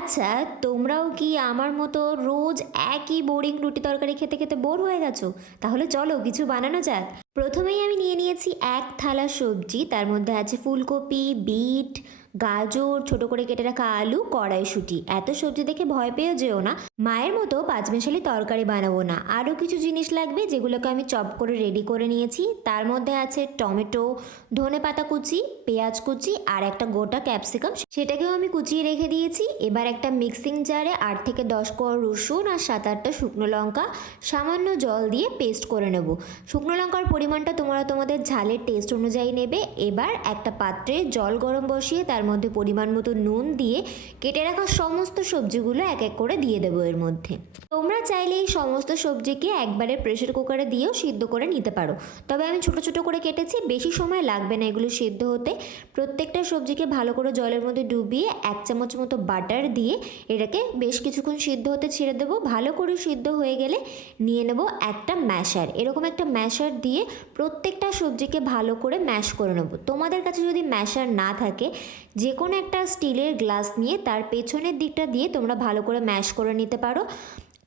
আচ্ছা তোমরাও কি আমার মতো রোজ একই বোরিং রুটি তরকারি খেতে খেতে বোর হয়ে গেছো? তাহলে চলো, কিছু বানানো যাক। প্রথমেই আমি নিয়ে নিয়েছি এক থালা সবজি, তার মধ্যে আছে ফুলকপি, বিট গাজর, ছোট করে কেটে রাখা আলু, কড়াইশুঁটি। এত সবজি দেখে ভয় পেয়েও যেও না। মায়ের মতো পাঁচমেশালি তরকারি বানাবো না। আরও কিছু জিনিস লাগবে যেগুলোকে আমি চপ করে রেডি করে নিয়েছি। তার মধ্যে আছে টমেটো, ধনে পাতা কুচি, পেঁয়াজ কুচি আর একটা গোটা ক্যাপসিকাম। সেটাকেও আমি কুচিয়ে রেখে দিয়েছি। এবার একটা মিক্সিং জারে আট থেকে দশ কোয়া রসুন আর সাত আটটা শুকনো লঙ্কা সামান্য জল দিয়ে পেস্ট করে নেব। শুকনো লঙ্কার পরিমাণটা তোমরা তোমাদের ঝালের টেস্ট অনুযায়ী নেবে। এবার একটা পাত্রে জল গরম বসিয়ে তার মধ্যে পরিমাণ মতো নুন দিয়ে কেটে রাখা সমস্ত সবজিগুলো এক এক করে দিয়ে দেবো এর মধ্যে। তোমরা চাইলে এই সমস্ত সবজিকে একবারে প্রেশার কুকারে দিয়েও সিদ্ধ করে নিতে পারো। তবে আমি ছোট ছোট করে কেটেছি, বেশি সময় লাগবে না এগুলো সিদ্ধ হতে। প্রত্যেকটা সবজিকে ভালো করে জলের মধ্যে ডুবিয়ে এক চামচ মতো বাটার দিয়ে এটাকে বেশ কিছুক্ষণ সিদ্ধ হতে ছেড়ে দেবো। ভালো করে সিদ্ধ হয়ে গেলে নিয়ে নেব একটা ম্যাশার এরকম একটা ম্যাশার দিয়ে প্রত্যেকটা সবজিকে ভালো করে ম্যাশ করে নেব। তোমাদের কাছে যদি ম্যাশার না থাকে যে কোনো একটা স্টিলের গ্লাস নিয়ে তার পেছনের দিকটা দিয়ে তোমরা ভালো করে ম্যাশ করে নিতে পারো।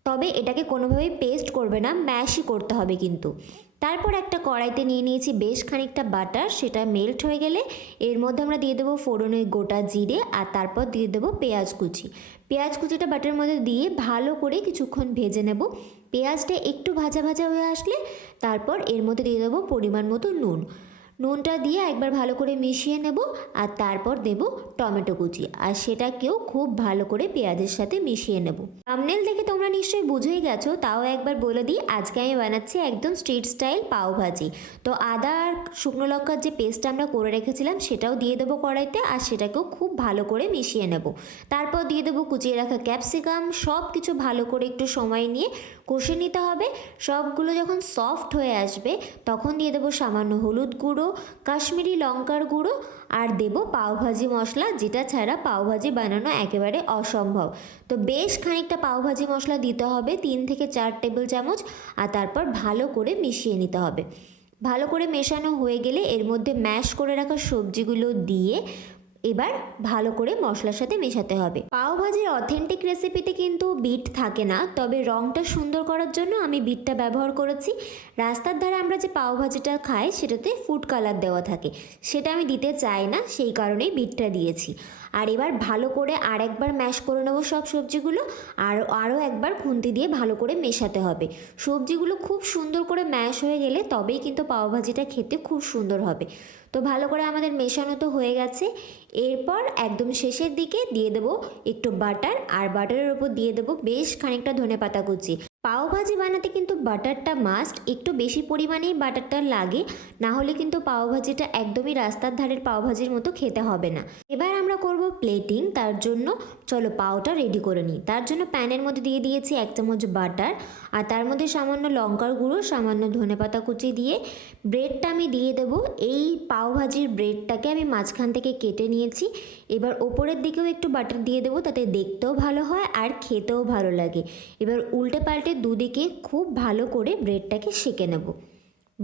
তবে এটাকে কোনোভাবেই পেস্ট করবে না, ম্যাশই করতে হবে কিন্তু। তারপর একটা কড়াইতে নিয়ে নিয়েছি বেশ খানিকটা বাটার, সেটা মেল্ট হয়ে গেলে এর মধ্যে আমরা দিয়ে দেবো ফোড়নে গোটা জিরে আর তারপর দিয়ে দেবো পেঁয়াজ কুচি। পেঁয়াজ কুচিটা বাটার মধ্যে দিয়ে ভালো করে কিছুক্ষণ ভেজে নেব। পেঁয়াজটা একটু ভাজা ভাজা হয়ে আসলে তারপর এর মধ্যে দিয়ে দেবো পরিমাণ মতো নুন। নুনটা দিয়ে একবার ভালো করে মিশিয়ে নেব আর তারপর দেব টমেটো কুচি। আর সেটাকেও খুব ভালো করে পেঁয়াজের সাথে মিশিয়ে নেব। আমনেল দেখে তোমরা নিশ্চয়ই বুঝেই গেছো, তাও একবার বলে দিই, আজকে আমি বানাচ্ছি একদম স্ট্রিট স্টাইল পাও ভাজি। তো আদা আর শুকনো লঙ্কার যে পেস্ট আমরা করে রেখেছিলাম, সেটাও দিয়ে দেবো কড়াইতে আর সেটাকেও খুব ভালো করে মিশিয়ে নেব। তারপর দিয়ে দেবো কুচিয়ে রাখা ক্যাপসিকাম সব কিছু ভালো করে একটু সময় নিয়ে কষে নিতে হবে। সবগুলো যখন সফট হয়ে আসবে, তখন দিয়ে দেবো সামান্য হলুদ গুঁড়ো, কাশ্মীরি লঙ্কার গুঁড়ো, আর দেবো পাওভাজি মশলা, যেটা ছাড়া পাওভাজি বানানো একেবারে অসম্ভব। তো বেশ খানিকটা পাওভাজি মশলা দিতে হবে, তিন থেকে চার টেবিল চামচ, আর তারপর ভালো করে মিশিয়ে নিতে হবে। ভালো করে মেশানো হয়ে গেলে এর মধ্যে ম্যাশ করে রাখা সবজিগুলো দিয়ে এবার ভালো করে মশলার সাথে মেশাতে হবে। পাও ভাজির অথেন্টিক রেসিপিতে কিন্তু বিট থাকে না, তবে রঙটা সুন্দর করার জন্য আমি বিটটা ব্যবহার করেছি। রাস্তার ধারে আমরা যে পাও ভাজিটা খাই, সেটাতে ফুড কালার দেওয়া থাকে। সেটা আমি দিতে চাই না, সেই কারণেই বিটটা দিয়েছি। আর এবার ভালো করে আর একবার ম্যাশ করে নেব সব সবজিগুলো। আর আরও একবার খুন্তি দিয়ে ভালো করে মেশাতে হবে। সবজিগুলো খুব সুন্দর করে ম্যাশ হয়ে গেলে তবেই কিন্তু পাওভাজিটা খেতে খুব সুন্দর হবে। তো ভালো করে আমাদের মেশানো তো হয়ে গেছে। এরপর একদম শেষের দিকে দিয়ে দেবো একটু বাটার আর বাটারের ওপর দিয়ে দেবো বেশ খানিকটা ধনে পাতা কুচি। পাওভাজি বানাতে কিন্তু বাটারটা মাস্ট একটু বেশি পরিমাণেই বাটারটা লাগে, না হলে কিন্তু পাওভাজিটা একদমই রাস্তার ধারের পাও ভাজির মতো খেতে হবে না। এবার আমরা করব প্লেটিং তার জন্য চলো পাওটা রেডি করে নিই। তার জন্য প্যানের মধ্যে দিয়ে দিয়েছি এক চামচ বাটার আর তার মধ্যে সামান্য লঙ্কার গুঁড়ো, সামান্য ধনেপাতা কুচি দিয়ে ব্রেডটা আমি দিয়ে দেবো। এই পাওভাজির ব্রেডটাকে আমি মাঝখান থেকে কেটে নিয়েছি। এবার ওপরের দিকেও একটু বাটার দিয়ে দেবো তাতে দেখতেও ভালো হয় আর খেতেও ভালো লাগে। এবার উল্টে পাল্টে দুদিকে খুব ভালো করে ব্রেডটাকে সেঁকে নেব।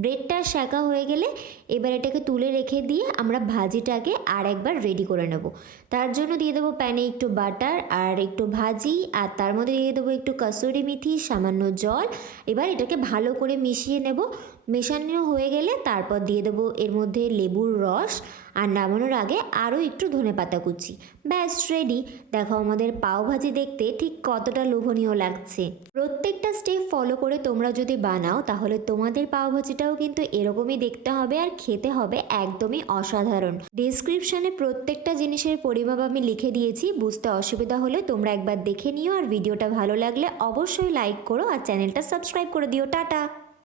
ব্রেডটা শাঁকা হয়ে গেলে এবার এটাকে তুলে রেখে দিয়ে আমরা ভাজিটাকে আর একবার রেডি করে নেব। তার জন্য দিয়ে দেবো প্যানে একটু বাটার আর একটু ভাজি আর তার মধ্যে দিয়ে দেবো একটু কাসুরি মেথি, সামান্য জল। এবার এটাকে ভালো করে মিশিয়ে নেব। মেশানো হয়ে গেলে তারপর দিয়ে দেবো এর মধ্যে লেবুর রস আর নামানোর আগে আরও একটু ধনে পাতা কুচি। ব্যাস রেডি দেখো আমাদের পাওভাজি দেখতে ঠিক কতটা লোভনীয় লাগছে। প্রত্যেকটা স্টেপ ফলো করে তোমরা যদি বানাও, তাহলে তোমাদের পাওভাজিটাও কিন্তু এরকমই দেখতে হবে আর খেতে হবে একদমই অসাধারণ। ডিসক্রিপশনে প্রত্যেকটা জিনিসের পরিমাপ আমি লিখে দিয়েছি। বুঝতে অসুবিধা হলে তোমরা একবার দেখে নিও আর ভিডিওটা ভালো লাগলে অবশ্যই লাইক করো আর চ্যানেলটা সাবস্ক্রাইব করে দিও। টাটা!